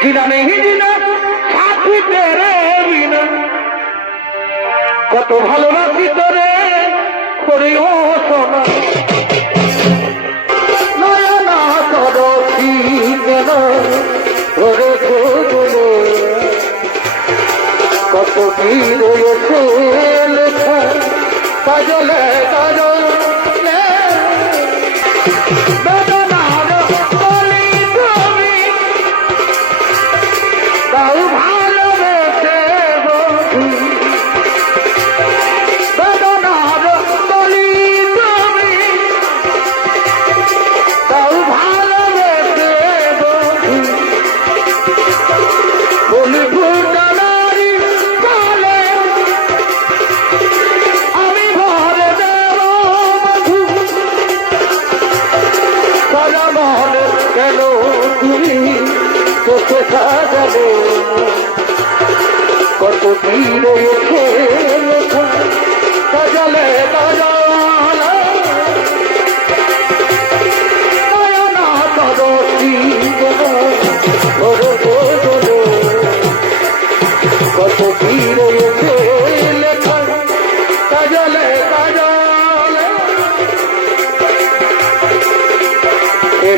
জিনা নেই জিনা সাথী তেরে বিনা কত ভালোবাসি তোরে করেও শোনা নয়না তরফি কেন ধরে খোঁজলে কত কি রয়েছে লেখা কাজলে কাজলে বেদনার বলি তুমি তাও ভালোবেসে বন্ধু বেদনার বলি তুমি তাও ভালোবেসে বন্ধু বলি ভুটানারি কালে আমি ভরে দেব বন্ধু সারা মনে কেন তুমি চোখে সাজালে কত কি রয়েছে লেখা সাজালে সাজালে নয়না তরফি কেন ধরে খোঁজলে কত কি রয়েছে লেখা কাজলে কাজলে এ